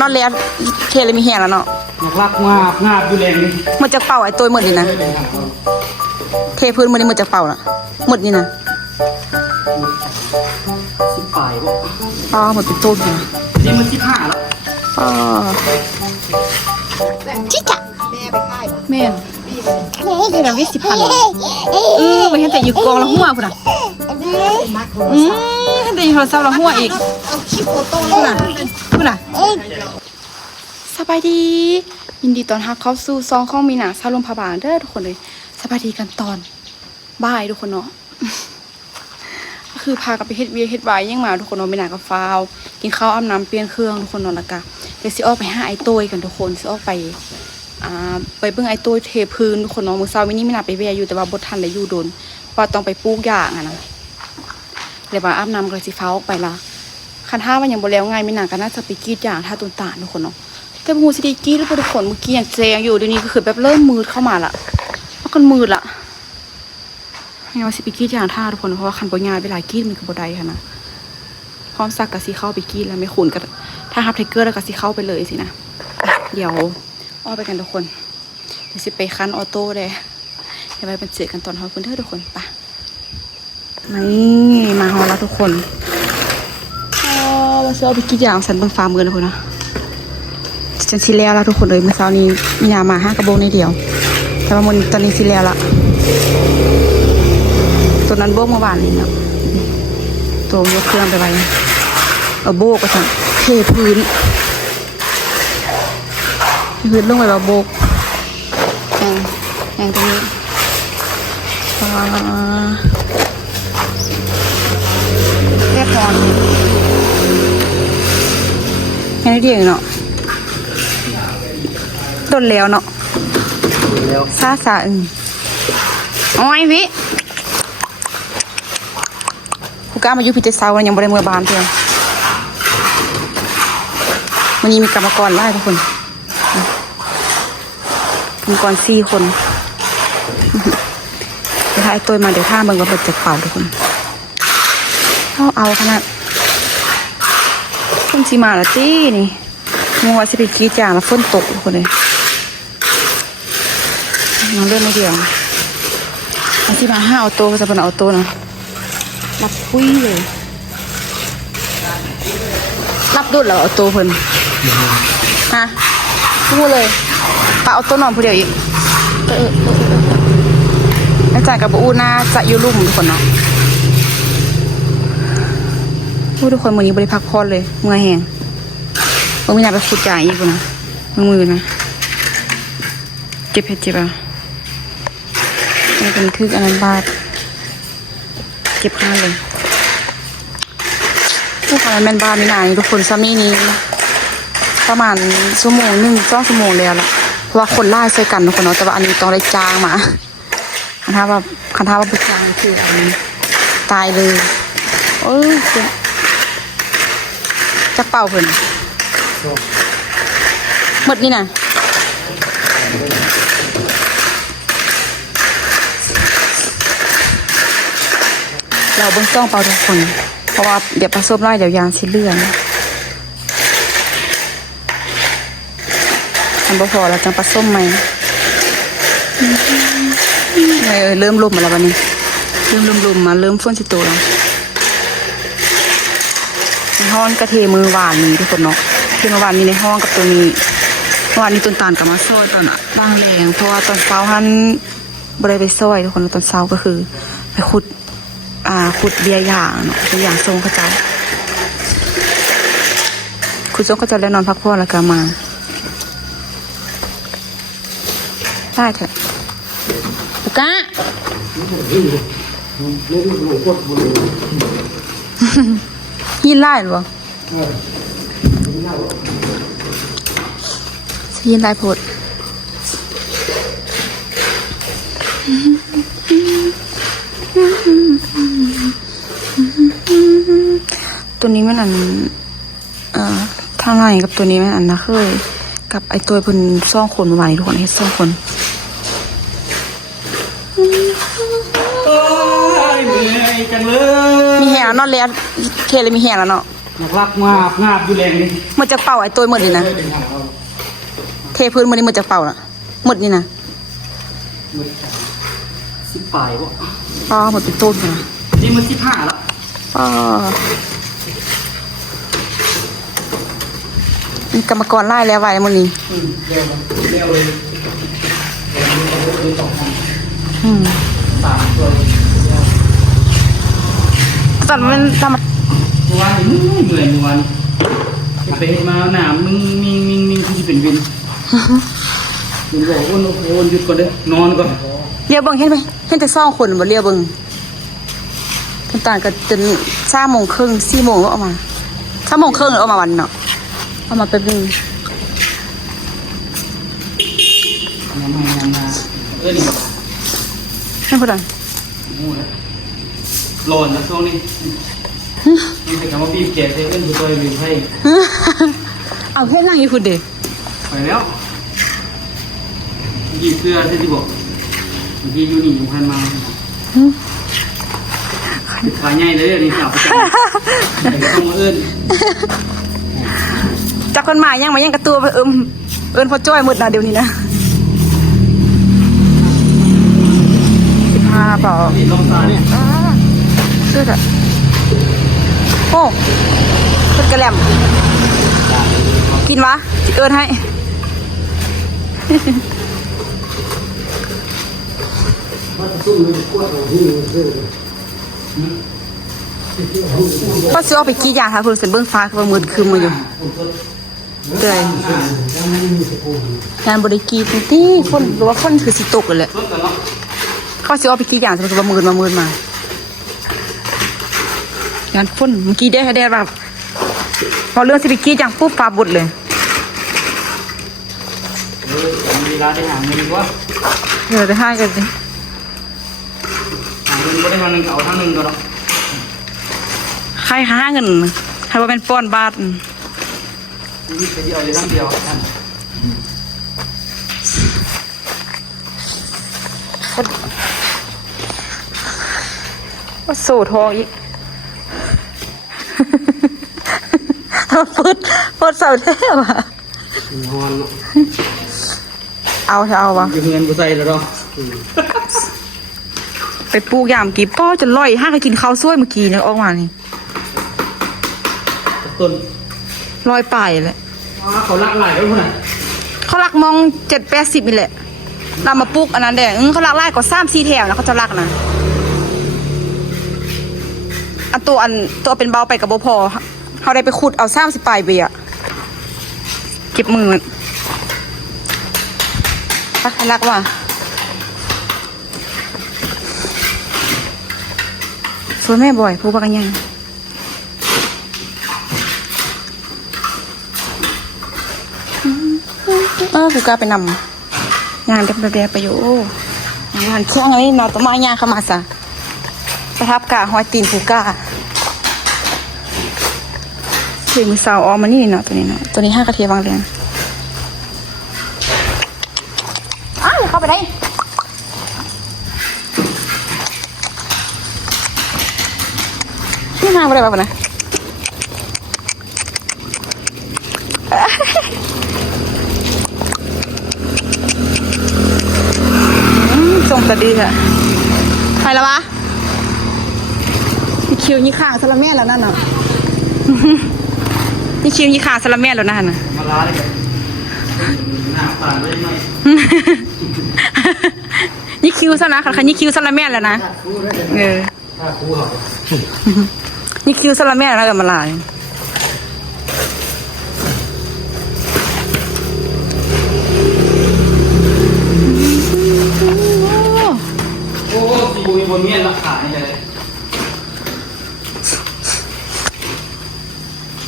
นอนแล้วเทเลยมีแห้งแล้วเนาะรักงาบอยู่แรงนี่มันจะเป่าไอ้ตัวหมดนี่นะเทพื้นมันนี่มันจะเป่าน่ะหมดนี่นะ10 ปลายอ๋อหมดเป็นต้นนะนี่มัน15แล้วอ๋อจิ๊กะแม่เดี๋ยวเรา20,000ไม่เห็นแต่อยู่กองละหัวพุ่นน่ะเห็นแต่อยู่โทรศัพท์ละหัวอีกพุ่นน่ะสบายดียินดีตอนรับเข้าสู่ซองข้องมีหนาซาลมพาบาเด้อทุกคนเลยสบายดีกันตอนบ่ายทุกคนเนาะก็คือพากันไปเฮ็ดเวียเฮ็ดวายยังมาทุกคนเนาะมีหนากับฟาวกินข้าวอาบน้ำเปลี่ยนเครื่องทุกคนเนาะแล้วก็เดี๋ยวสิออกไปหาไอ้โต้ยกันทุกคนสิออกไปเบิ่งไอ้โต้ยเทพื้นทุกคนเนาะมื้อเช้าวันนี้มีหนาไปเวียอยู่แต่ว่าบ่ทันได้อยู่โดนเพราะต้องไปปลูกหญ้าอ่ะนะเดี๋ยวว่าอาบน้ำก็สิฟ้าออกไปละคันท่ามันยังบ่แล้วไงมีหนาก็น่าจะไปกรีดหญ้าท่าต้นตาลทุกคนเนาะแต่พูสิได้กรีดหรือบ่ทุกคนเมื่อกี้อย่างแจงอยู่เดี๋ยวนี้ก็คือแบบเริ่มมืดเข้ามาละเพราะกันมืดละยังว่าสิไปกรีดอย่างท่าทุกคนเพราะว่าคันบ่ยายเวลากรีดมันก็บ่ได้ค่ะนะพร้อมสักก็สิเข้าไปกรีดแล้วไม่ขุนก็ถ้าฮับไทเกอร์แล้วก็สิเข้าไปเลยสินะเดี๋ยวออกไปกันทุกคนเดี๋ยวสิไปคันออโต้เลยเดี๋ยวไปเป็นเจอกันตอนฮอลเทอร์ทุกคนปะนี่มาฮอลแล้วทุกคนว่าสิเอาไปกรีดอย่างสันเบิ่งฟ้ามือทุกคนนะฉันสิแล้วทุกคนเลยเมื่อเช้านี้มีนามา5 กระบอกในเดียวแต่ว่ามันตอนนี้สิแล้วละตัวนั้นโบกเมื่อวานนี้เนาะตัวยกเครื่องไปไว้โบกก็สั่งเทพื้นลงไปแบบโบกแองตรงนี้เรียบร้อยแค่นี้เดียวเนาะโดนแล้วเนาะซาโอ้ยพี่กูกล้ามาอยู่พิเศษเซายังบริเวณบ้านเพียงวันนี้มีกรรมกรไล่ทุกคนกรรมกร4 คนเดี๋ยวถ้าไอ้ตัวมาเดี๋ยวท่าเบิ่งก็เปิดจะเป่าทุกคนเอาขนาดต้นสีมาละจี้นี่มัวสิไปกี้จ่าแล้วฝนตกทุกคนเลยน้องเล่นไม่เดียวอันที่มา5 เอาโต้จะเป็นเอาโต้นะรับคุยเลยรับดุดเหรอเอาโต้เพิ่นฮะพูดเลยปะเอาโต้นอนผู้เดียวอีกแล้วจ่ายกับอูน่าจะอยู่ลุ่มทุกคนเนาะทุกคนมือนี้บริพักพอดเลยเมื่อแห้งไม่อยากไปขุดจ่ายอีกนะมือนะเจ็บอ่ะเป็นคืออันนั้นบาดเก็บข้าวเลยพวกอะไรแมนบาดมีหนาทุกคนซัมมี่นี้ประมาณ1 ชั่วโมง 2 ชั่วโมงแล้วล่ะเพราะว่าคนไล่ใส่กันทุกคนเนาะแต่ว่าอันนี้ต้องได้จางมาคันท่าว่าบุจางคืออันนี้ตายเลยจักเป่าเพิ่นหมดนี่นะเราเบื้องต้นเป่าทุกคนเพราะว่าเดี๋ยวผสมไล่เดี๋ยวยางชิ้นเลื่อนอันบ่พอเราจะผสมไหมเริ่มลมมาแล้ววันนี้เริ่มลมมาเริ่มฝนสิโตแล้วในห้องกระเทมือหวานนี้ทุกคนเนาะคือเมื่อวานนี้ในห้องกับตัวนี้เมื่อวานนี้ต้นตาลกับมาซอยตอนบางแรงเพราะว่าตอนเช้าท่านบริไปซอยทุกคนตอนเช้าก็คือไปขุดเบียร์อย่างเนาะเป็นอย่างทรงเขาจะขุดทรงเขาจะแล้วนอนพักผ่อนแล้วก็มาได้เถอะปุ๊กะยินไล่หรือเปล่ายินไล่โพดตัวนี้มันทางไหนกับตัวนี้มันนะเคยกับไอตัวเป็น2 คนเมื่อวานนี้ทุกคนให้2 คนเหนื่อยจังเลย มีแห้งแล้วนอนแล้วเทเลยมีแห้งแล้วเนาะ รักงาบงาบอยู่แรงเลย หมดจากเป่าไอ้ตัวหมดนี่นะเทพื้นมันนี่หมดจากเป่าน่ะหมดนี่นะ มัน10ปลายบ่ ป้าหมดเป็นต้นนะ นี่มัน15แล้ว ป้ามีกรรมกรไล่แล้วไว้มันนี่ เร็วเลย3ตัว จัดมันทำ เมื่อวานนี้เหนื่อยเมื่อวานไปเฮ็ดมาหนามนิ่งที่จะเป็นวินผมบอกอ้นหยุดก่อนเด้อนอนก่อน เรียบเบิ้งเห็นไหมเห็นแต่ซ่องคนบ่เรียบเบิ้งคนต่างกันจน3:30 4:00ก็เอามา3:30เอามาวันเนาะเอามาไปเบิ้ง มานี่ ให้พูดอ่ะ มูแล้วหลอนแล้วช่วงนี้นี่เป็นคำว่าบีบแกะเซเว่นคือตัวลืมให้ เอาแค่นั่งอยู่พูดเด้ ไปแล้วยีเสื้อที่บอกยียูนี่อยู่พันมาขาใหญ่เลยนี่สาวประจำแต่ก็ต้องมาเอิ้น จักคนมายังมายังกระตัวไปเอิ้นพอจ้อยหมดนะเดี๋ยวนี้นะ15เปล่า นี่ลองตาเนี่ย เสื้ออะโอ้เป็นกระแหลมกินวะสิเอิ้นให้ก็ซื้อเอาไปกี่อย่างค่ะเพื่อนเส้นเบื้องฟ้าคือว่ามืดคืมมาอยู่เดือยงานบริกีจริงๆคนหรือว่าคนคือสิตกเลยแหละ รถกันเนาะ เขาซื้อเอาไปกี่อย่างสมมติว่ามืดมางานคนเมื่อกี้ได้แบบพอเรื่องสิไปกี่อย่างปุ๊บฟ้าบุดเลย มีเวลาได้หาเงินว่า เดี๋ยวจะให้กันสิ หาเงินก็ได้มาหนึ่งเอาทั้งหนึ่งก็หรอก ใครหาเงินให้ว่าเป็นป้อนบาท นี่ไปเดียวเลยทั้งเดียวท่าน ว่าโซ่ทองอีกพูดเสาแท้ว่ะ นอน เอาวะ อยู่เงินกูใส่แล้วเนาะ ไปปลูกยามกี่ป้อจนร่อยห้าก็กินข้าวซ้วยเมื่อกี้เนี่ยออกมานี่ ต้น ร่อยป่ายแหละ เขาลักหลายแล้วคนน่ะ เขารักมอง7-80นี่แหละเรามาปลูกอันนั้นแดงเขารักไล่ก็3-4แถวนะเขาจะรักนะอันตัวเป็นเบาไปกับโบพอเขาได้ไปขุดเอา30ปลายไปอะเก็บมือมันรักว่ะสวยแม่บ่อยพูดว่ากันยังกูกล้าไปนำงานเด็บไปอยู่งานแข้งไอ้นอต้นไม้ยางเข้ามาซะประทับกาหอยตีนกูกล้าถึงมือสาวออมมานี่เนาะตัวนี้เนาะตัวนี้5กระเทียมวางเรียงอ้าวเข้าไปได้นี่มาอะไรบ้างนะส่งตะดีค่ะไปแล้ววะนี่คิวยี่ข้างสลัมแม่แล้วนั่นน่ะนี่คิวยี่ข้างสลัมแม่แล้วนั่นน่ะ มาล้าเลยหน้าตาเลยไหม นี่คิวซะนะค่ะนี่คิวสลัมแม่แล้วนะถ้าคูเหรอ นี่คิวสลัมแม่แล้วกันมาลายโอ้ซีบุยบนเมียนราคานี่เลย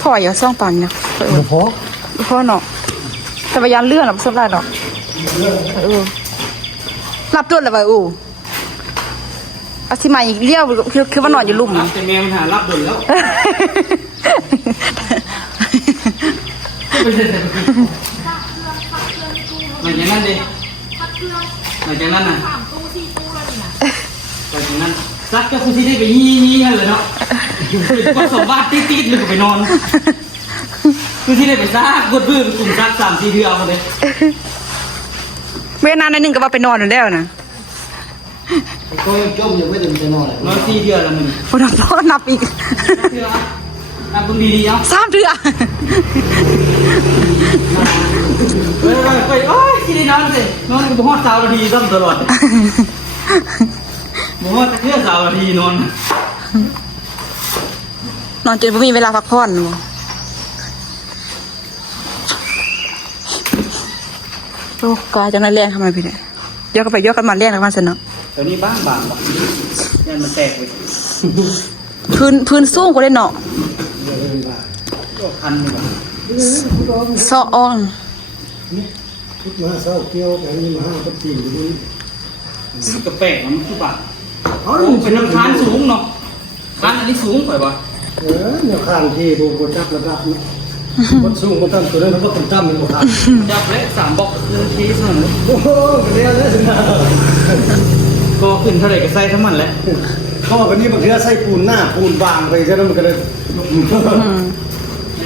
พ่ออย่าซ่องปันนะพ่อเนาะแต่พยานเลื่อนหรอกสักได้หรอกรับด้วยเลยไปอาทิมาอีกเลี้ยวคือว่านอนอยู่ลุ่ม แต่แม่มันหารับโดนแล้วหลังจากนั้นดิหลังจากนั้นน่ะหลังจากนั้นซักก็คุณที่ได้ไปยี่กันเลยเนาะ ก็สมบัติติดๆเลยก็ไปนอนคือที่ได้ไปซากกดพื้นกลุ่มซัก3-4เดือนเอาเลย เวลาในหนึ่งก็ว่าไปนอนอยู่แล้วนะ ก็จมอยู่ไม่ถึงจะนอนเลย นอน4เดือนแล้วมึง พอนับพ่อนับอีก เดือนนับเบิ่งดีๆเนาะ 3 เดือน ไปโอ้ยที่ได้นอนสินอนก็บ่ฮอด20นาทีซ้ำตลอดบ่ฮอดแค่20นาทีนอน นอนจนไม่มีเวลาพักผ่อนบ่โอ้กายจังนั้นแรงทำไมพี่เนี่ยเยอะกันไปเยอะกันมาแรงแล้วมันสนุก ตัวนี้บ้างบางบ่ยันมันแตกเว้ย พื้นสูงกว่าได้เนาะ ก็คันนี่บ่ ซออ่อน พุทธมหาเศร้าเกี่ยวแต่นี่มหาปฏิอยู่นี่ รู้กับแปลกมันคือบ่เป็นน้ำค้านสูงเนาะค้านอันนี้สูงไปบ่ เนี่ยข้างที่ดูบนจับระดับนะบนสูงบนต่ำตัวนั้นมันก็ต่ำต่ำมันหมดครับ จับเลย3บล็อกคือทีเท่านั้น โอ้โหเป็นเรื่องเลยสินะ ก็ขึ้นเท่าไหร่ก็ใส่ทั้งมันแหละ เขาบอกวันนี้บางทีใส่ปูนหน้าปูนบางไปใช่ไหมมันก็เลย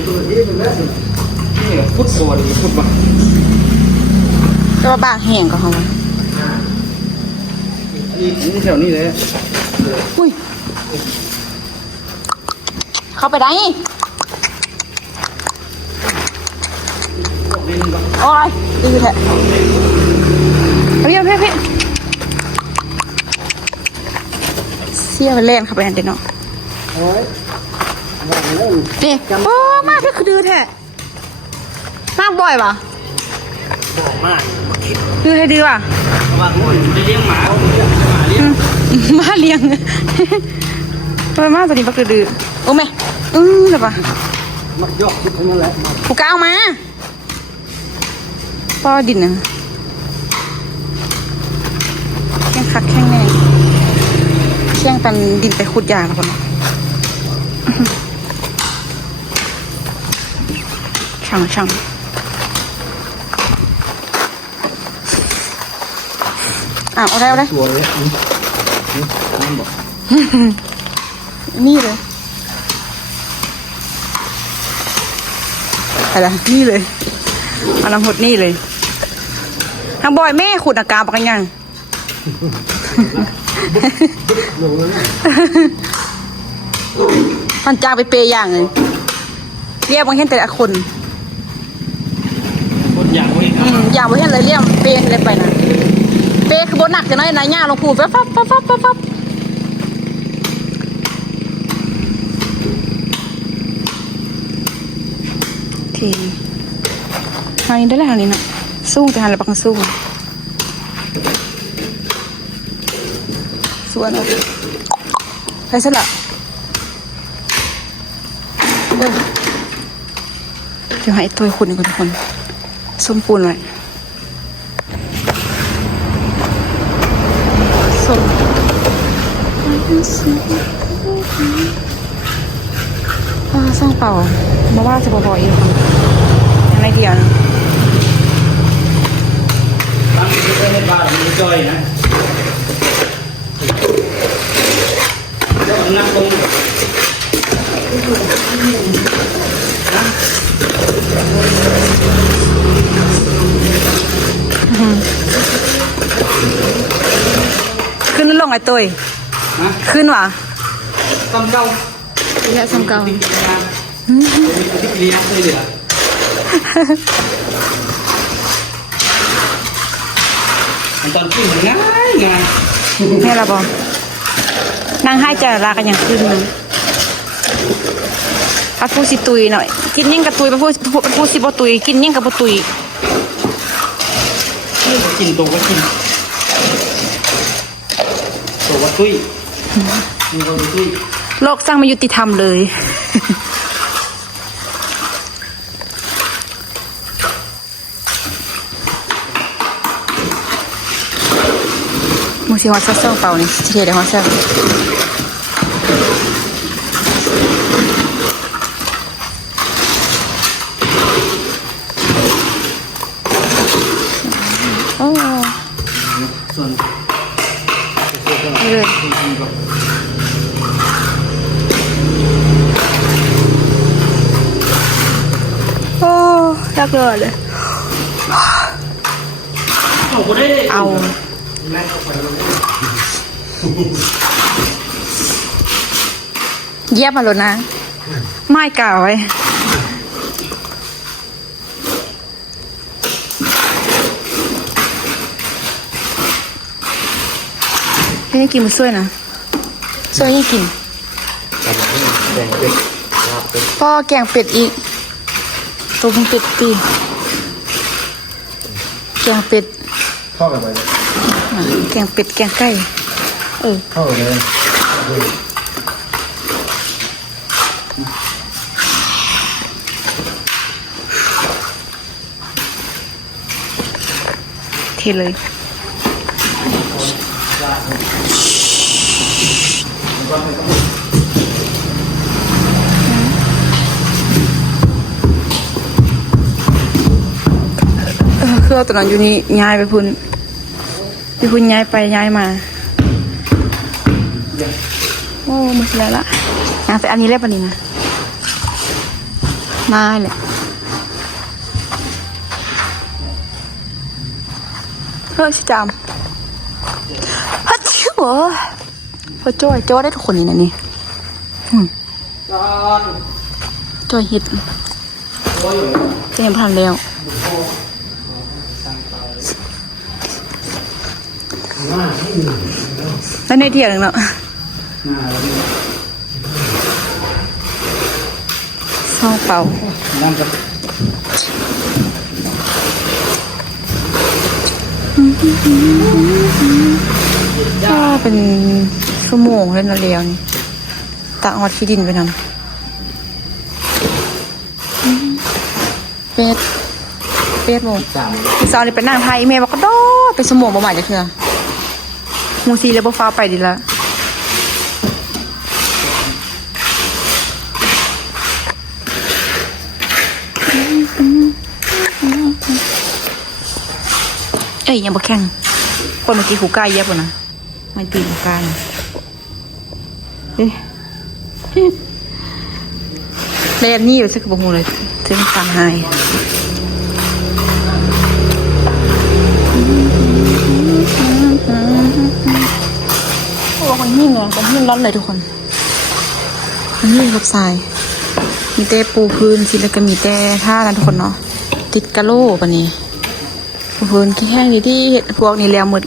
ตัวที่เป็นแล้ว นี่พุทธโบดีพุทธบ่ ก็ว่าบางแห้งก็เขาว่า นี่แถวนี้เลย อุ้ยเข้าไปได้ บอกดินบ่ โอ้ยดีแท้พี่เสียไปแรงเข้าไปนั่นเด็ดเนาะ โอ้ยว่าแล้ว นี่โอ้มากพี่คือดื้อแท้มากบ่อยปะ บอกมาก ดื้อให้ดื้อป่ะ ว่าโอ้ยจะเลี้ยงหมาเลี้ยง มาเลี้ยงทำไมมาตัวนี้ปักดื้อโอ้แม่เหรอปะ มักยอกทุกคนนั่นแหละ กูก้าวมาป้อดินนะแข้งคักแข้งแน่แข้งตันดินไปขุดยาแล้วคนช่างเอาได้ ตัวเลย นี่เลยอะไรนี่เลยเอาน้ำหดนี่เลยทางบอยแม่ขุดอากาศปะกันยัง ลงแล้ว มันจ้างไปเปย์อย่างเลยเรียกบางเห็นแต่ละคน คนอยากเว้ย อย่างบางเห็นเลยเรียกเปย์อะไรไปนะเปย์คือบนหนักจะน้อยนะย่าลงผูปั๊บโอเคทางนี้ได้แล้วทางนี้นะสู้จะหันอะไรปังสู้ส่วนอะไรไปซะละเดี๋ยวให้ตัวคุณก่อนทุกคนส้มปูนไว้ส้มซ่องเป่ามาว่าจะบอกเองค่ะยังไงเดียวนะ บางทีก็ให้บ้านมันจอยนะเดี๋ยวนั่งตรงขึ้นลงไอ้ตัว นะ ขึ้นวะ ซ้ำเก่า และซ้ำเก่า ติ๊กเลี้ยงเลยเดี๋ยวตอนขึ้นง่ายง่าย แม่ละบอนั่งให้ใจลากันอย่างขึ้นเลยพัดพูสิตุยหน่อยกินยิ่งกับตุยพัดพูสิบตุยกินยิ่งกับตุย กินตัวก็กินตัวว่าตุ้ยมีคนตุ้ย โลกสร้างไม่ยุติธรรมเลยมูสิฮอตซ่องเป่านี่เทียดฮอตซ่องโอ้ ส่วน นี่เลย รักเลย เอาบ่ได้ เอาเยี่ยมมาเลยนะไม่กล่าวไว้ให้กินมาช่วยนะช่วยให้กินพ่อแกงเป็ดอีกตัวเป็นเป็ดตีแกงเป็ด เข้ากันไปเลย แกงเป็ดแกงไก่เออ เข้าเลย เทเลยคือเอาตัวนั้นอยู่นี่ย้ายไปพุ่นพี่พุ่นย้ายไปย้ายมาโอ้มือแล้วล่ะย้ายไปอันนี้แล้วปะนี่นะมาแหละเฮ้ยชิจามฮัทชิวะพอจ้อยได้ทุกคนนี่นะนี่จ้อยเห็ดเตรียมพันแล้วแล้วในเที่ยงเนาะซองเป่านั่นก็เป็นชั่วโมงเลยนะเรียวนี่ตากออดขี้ดินไปนำเป็ดโมงสาวนี่เป็นนางไทยแม่บอกก็ดอเป็นชั่วโมงประมาณจะเท่ามูซีแล้วบ่ฟ้าไปดีละเอ้ยยังบ่แข็งคนเมื่อกี้หูกล้าเย็บกว่านะไม่ตีหูกล้าเฮ้ยเล่นนี่อยู่สักบ่หูเลยถึงฟังหายคนหิ้งคนหิ้งร้อนเลยทุกคนคนหิ้งกับทรายมีแต่ปูพื้นสิแล้วก็มีแต่ท่ากันทุกคนเนาะติดกะโหลปะนี่ปูพื้นแค่นี้ที่เห็ดพวกนี้แล้วหมด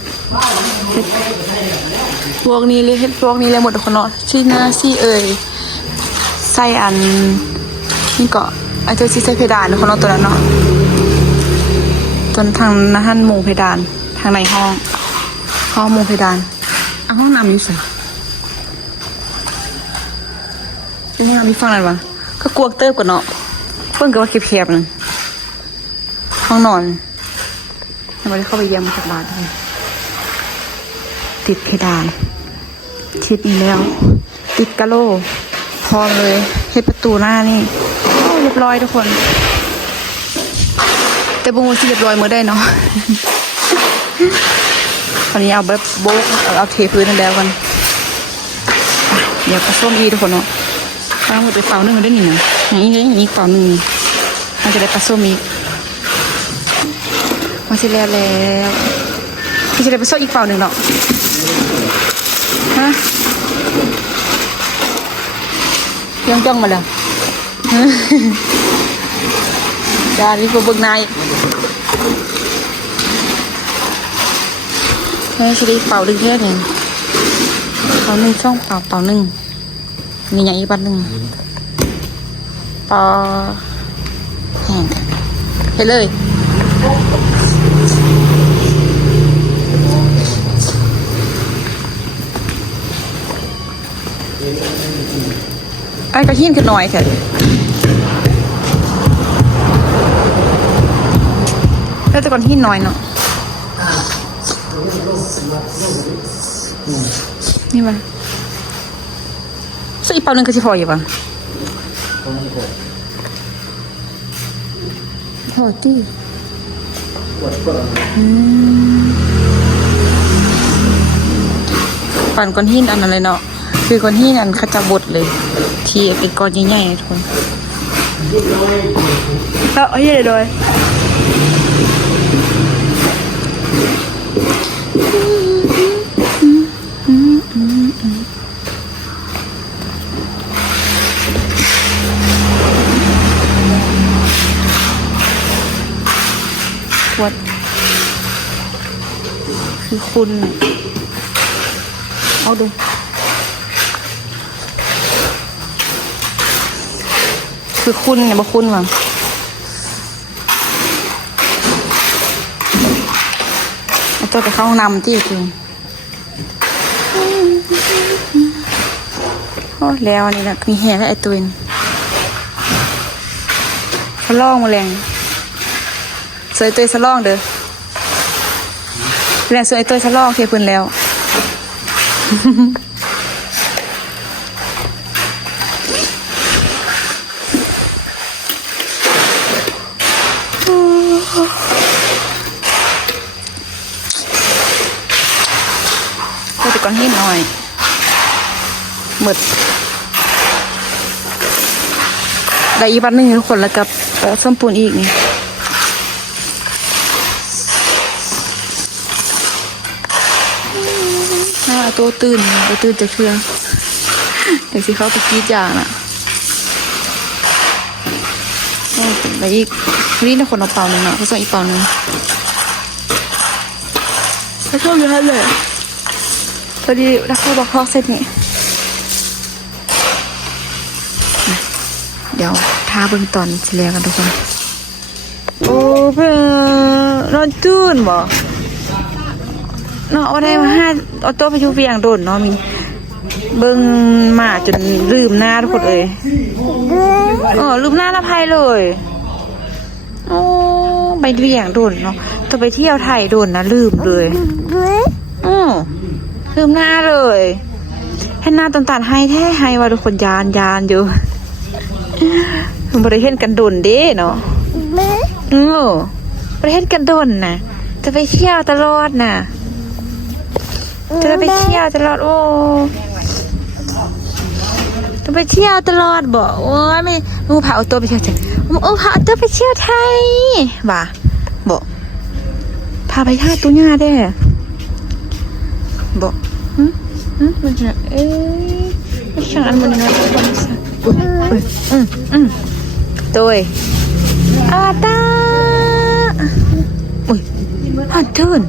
พวกนี้เลยเห็ดพวกนี้แล้วหมดทุกคนเนาะชื่อหน้าซี่เอ่ยใส่อันนี่ก็ไอตัวซีใส่เพดานทุกคนเนาะตัวนั้นเนาะจนทางหน้าหันมุงเพดานทางในห้องมุงเพดานห้องน้ำอยู่สิห้องน้ำมีฟังอะไรวะก็กลัวเติบกว่าเนาะเพิ่งก็ว่าเคียบๆนึงห้องนอนยังไม่ได้เข้าไปเยี่ยมสักบาทเลยติดเพดานชิดอีแล้วติดกะโหลพร้อมเลยเฮ็ดประตูหน้านี่เรียบร้อยทุกคนแต่บุ้งสิเรียบร้อยเมื่อได้เนาะตอนนี้เอาแบบโบ๊กเอาเทพื้นนั่นแล้วกันเดี๋ยวปลาส้มอีทุกคนเนาะตั้งหมดไปเป่าหนึ่งได้หนึ่งอย่างนี้เป่าหนึ่งมันจะได้ปลาส้มอีกมาเสร็จแล้วพี่จะได้ปลาส้มอีกเป่าหนึ่งเนาะฮะยังจ้องมาแล้วจารีบเบิกนายให้ชิลิเป่าดึงแค่เนี่ยเป่าหนึ่งช่องเป่าหนึ่งมีอย่างอีกบันหนึ่งเป่าแห้งไปเลยไอ้กระหิ้นกันหน่อยเถอะแล้วแต่ก่อนหิ้นหน่อยเนาะนี่มาสักอีกเป่าหนึ่งก็จะพออยู่ป่ะพอที่ปั่นก้อนหินอันนั้นเลยเนาะคือก้อนหินอันขจับบดเลยที่เป็นก้อนใหญ่ๆทุกคน แล้วเอาอย่างไรเลยวัดคือคุณเอาดูคือคุณเนี่ยบ่คุณมั้งเอาตัวไปเข้าห้องน้ำที่อยู่ถึงโอ้แล้วอันนี้แหละมีแห่และไอตัวนี้สะล่องมาแรงสวยตัวสะล่องเด้อแรงสวยตัวสะล่องเทพื้นแล้วก็ไปก่อนหินหน่อยหมดได้อีกบัดหนึ่งทุกคนแล้วกับส้มปูนอีกนี่น่าตัวตื่นจากเครื่องเดี๋ยวสิเข้าไปกี้จ่าน่ะได้อีกนี่นะคนเอาเป่าหนึ่งเนาะเขาส่งอีกเป่าหนึ่งเขาชอบอยู่ท่านเลยพอดีถ้าเขาบอกเขาเสร็จนี่เดี๋ยวท้าเบิ่งตอนเฉลี่ยกันทุกคนโอ้เพื่อนอนตื่นบ่เนาะว่าได้มาห้าเอาตัวไปอยู่เวียงโดนเนาะมีเบิ่งมาจนลืมหน้าทุกคนเลยลืมหน้าละภัยเลยโอ้ไปเวียงโดนเนาะต้องไปเที่ยวไทยโดนนะลืมเลยลืมหน้าเลยให้หน้าตันๆให้แท้ให้ว่าทุกคนยานอยู่บริเวณกันโดนเด้เนาะบริเวณกันโดนนะจะไปเที่ยวตลอดนะจะไปเที่ยวตลอดโอ้จะไปเที่ยวตลอดบ่โอ้ยไม่มูพาเอาตัวไปเที่ยวไทยพาเอาตัวไปเที่ยวไทยบ่บ่พาไปท่าตุ้งย่าได้บ่มันจะไม่ช่างอันมันน้อยกว่าสักตัวอาตาอุ้ยฮันเทิร์น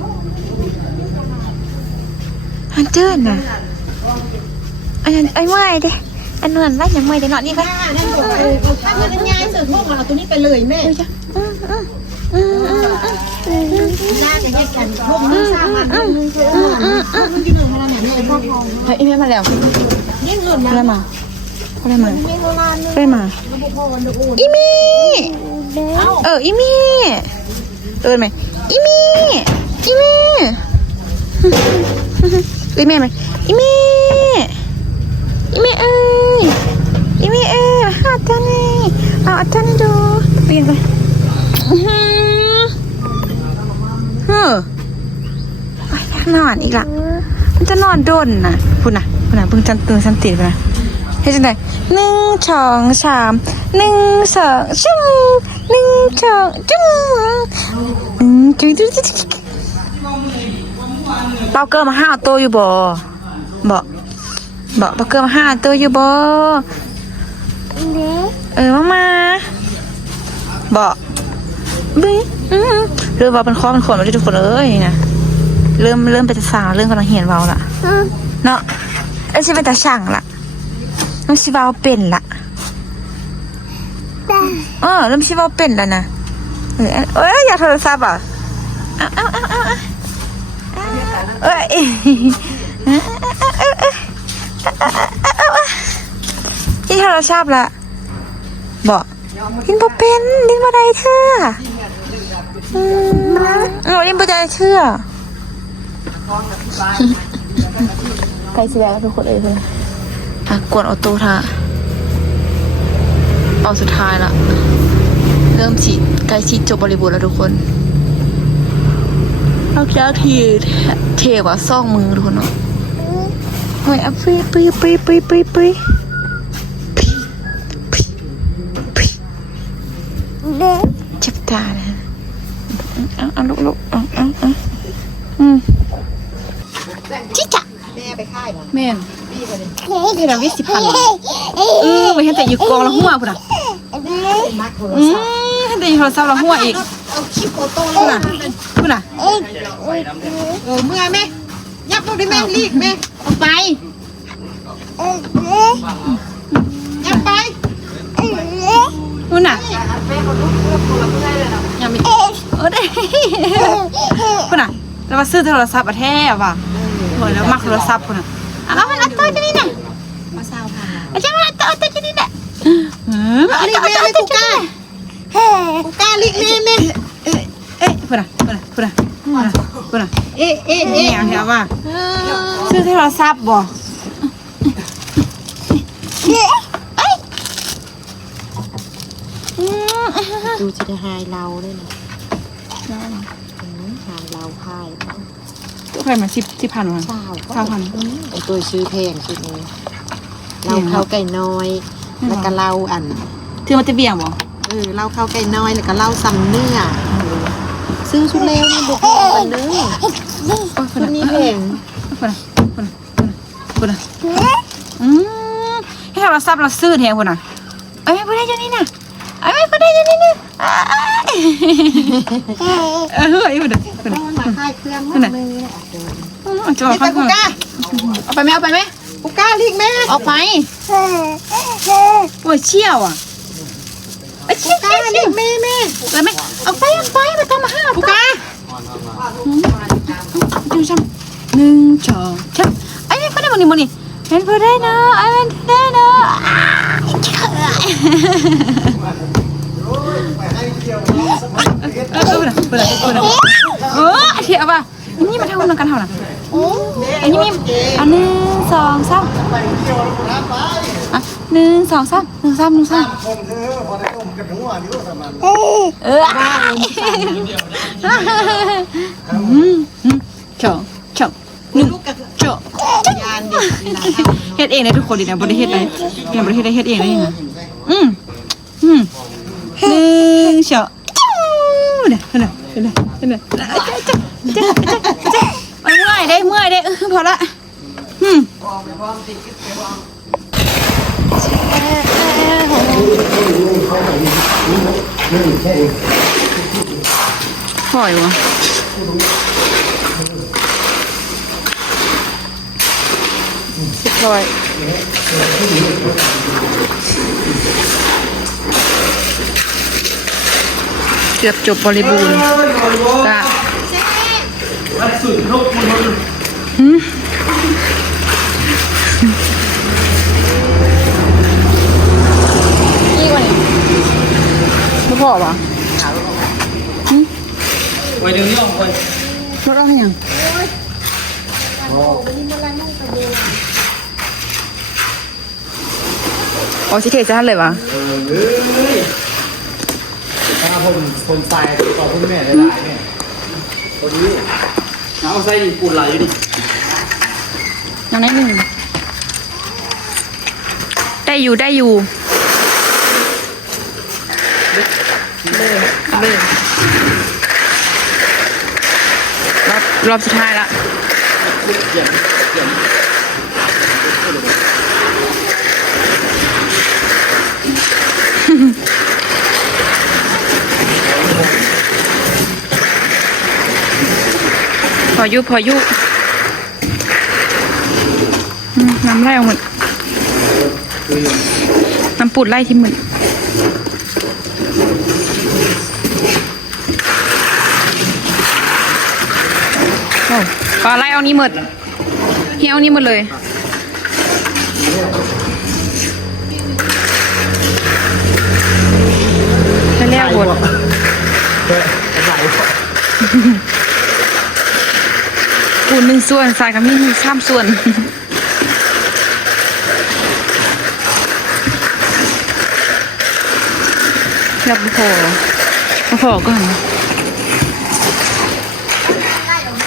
น่ะอันนั้นไอ้ไม่เด้อันนั้นว่ายังไม่ได้นอนนี่ไปถ้าเงินง่ายสุดพวกเราตัวนี้ไปเลยแม่น่าจะแยกกันพวกนี้สร้างมันมันกินเงินมาแล้วเนี่ยพ่อทอง เฮ้ยอีเมลมาแล้ว เงี้ยเงิน อะไรมาอีเมอีเมไหมอีเมไหมอีเมมาหาท่านนี่เอาท่านดูเปลี่ยนไปนอนอีกละมันจะนอนโดนนะพูดนะเพิ่งจันตื่นสันติไปนะเฮ้ยจังไง1 2 3 1 2จุ๊1 2จุ๊เปาเกอร์มาห้าตัวอยู่บ่เปาเกอร์มาห้าตัวอยู่บ่มาบ่บิ๊เริ่มว่าเป็นข้อเป็นขนมาทุกคนเอ้ยนะเริ่มไปจะสั่งเรื่องกำลังเหียนเบาละเนาะใช่เป็นแต่สั่งละน้องชิเบาเป็นละเริ่มชิเบาเป็นแล้วนะอยากโทรศัพท์อ่ะที่โทรศัพท์ละบอกลิ้นบ่เป็นลิ้นบ่ได้เธอลิ้นบ่ได้เธอใกล้สิแล้วทุกคนเลยเพื่อนกวนออโต้ท่าเอาสุดท้ายละเริ่มฉีดใกล้ฉีดจบบริบูรณ์แล้วทุกคนเอาแค่ทีเทว่าซ่องมือทุกคนเนาะเฮ้ยปุย เจ็บตาเลยเอาลุกจิ๊จ้ะ แม่ไปค่าย แม่นเดี๋ยววิสิพันไปเห็นแต่อยู่กองละหัวพุ่นน่ะ มักโทร เห็ ศัพท์นแต่อยู่โทรศัพท์ละหัวอีก เอาคลิปโฟโต้ พุ่นน่ะพุ่นน่ะ เมื่อยไหมยับลงดิแม่รีบแม่ ออกไป ยับไป พุ่นน่ะยังไม่ได้พุ่นน่ะแล้วมาซื้อโทรศัพท์อะแท้ว่ะโหยแล้วมักโทรศัพท์พุ่นน่ะเอามันอัตโต้จะนี่น่ะ มาซาวพัน อาจารย์มันอัตโต้จะนี่น่ะ รีบแม่เลยกูกล้ากูกล้ารีบแม่แม่ พุ่นน่ะพุ่นน่ะ เอ๊ะ เนี่ยเห็นว่าซื้อโทรศัพท์บ่ ดูจะได้หายเราเลยนะหายเราพาย ตัวใครมา10,000วะ ไอตัวซื้อแพงสุดเลยเราเข้าไก่น้อย แล้วก็เราอัน ถือมาจะเบี่ยงบ่ เราเข้าไก่น้อยแล้วก็เราซ้ำเนื้อซื้อชุดเร็วนี่บุกกันนึงชุดนี้แพง พุ่นน่ะให้โทรศัพท์เราซื้อแท้พุ่นน่ะเอ้ยบ่ได้จังนี้น่ะเอ้ยบ่ได้จังนี้น่ะเฮ้ยพุ่นน่ะ มาค่ายเครื่องมือเนี่ย จะมาฟังกูกล้าเอาไปไหม กูกล้าลิกแม่ ออกไปโอ้ยเชี่ยวอ่ะไปเชี่ยว กล้าลิกแม่แม่ เลยไหมออกไปไม่ต้องมาห้ามกูกล้าดูช่ำ1 2 3ไอ้นี่เขาได้มันนี่เป็นเพื่อได้เนอะไอ้เป็นได้เนอะเชี่ยวป่ะนี่มาทำกันเท่าไหร่อันนี้มีอัน1 2 3อ่ะ1 2 3 1 3 1 3 ผมเธอพอได้ต้มกันทั้งวันนี้ก็ประมาณ เฉา1 ลูกกับ เฉาย านดิ เฮ็ดเองได้ทุกคนดินะบ่ได้เฮ็ดได้เนี่ยบ่ได้เฮ็ดได้เฮ็ดเองได้ยังไง1เฉาเนี่ยเมื่อยได้พอละปล่อยวะสิปล่อยเกือบจบบริบูรณ์จ้ะนี่กว่านี้ไม่พอวะ ไปเดี๋ยวนี้ออกไป รถอะไรยังอ๋อชิเทจะทันเลยวะ ถ้าผมตายต่อคุณแม่ได้หลายเนี่ยคนนี้ เอาใส่ดิปูนไหลอยู่ดิ ยังได้1ได้อยู่เลยรอบสุดท้ายละพอยุน้ำไล่ออกหมดน้ำปูดไล่ที่หมดปลาไล่เอานี้หมดเฮียเอานี้หมดเลยไปแล้วหมดปูน1 ส่วนสายกับนี่3 ส่วนรับพอก่อน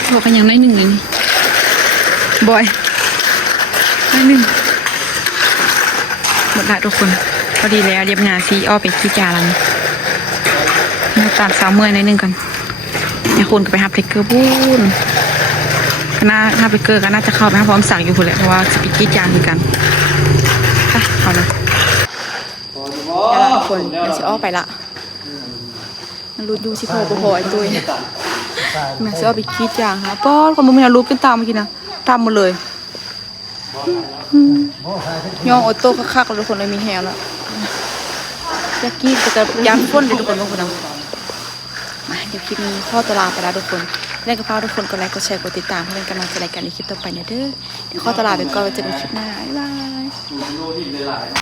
พอกันยังได้1เลยนี่บอยได้1หมดละทุกคนพอดีแล้วเรียบงานซีอ้อไปขี้จาลัง ตามสาวเมื่อยหนิดนึงกันเนี่ยคนก็ไปหาเพลเกอร์บุญก็น่าถ้าเพลเกอร์ก็น่าจะเข้าไปหาพร้อมสั่งอยู่คนแหละเพราะว่าสปิกกี้จางเหมือนกันไปเอาเลยเดี๋ยวละคนเดี๋ยวสิอ้อไปละมันรูดดูสิโผล่โผล่ไอ้ตุ้ยแม่สิอ้อไปคิดจางนะป้อนคนมึงน่ะรูดกันตามเมื่อกี้นะตามหมดเลยย่องออโต้คักๆเลยทุกคนเลยมีแฮวแล้วจะกี้จะยันพ่นเลยทุกคนทุกคนนะมาเดี๋ยวคลิปนี้ข้อตารางไปแล้วทุกคนได้กระเพราทุกคนกดไลค์กดแชร์กดติดตามเพื่อเป็นกำลังใจในการในคลิปต่อไปเนี่ยเด้อเดี๋ยวข้อตารางไปก่อนไว้เจอกันคลิปหน้าบ๊ายบาย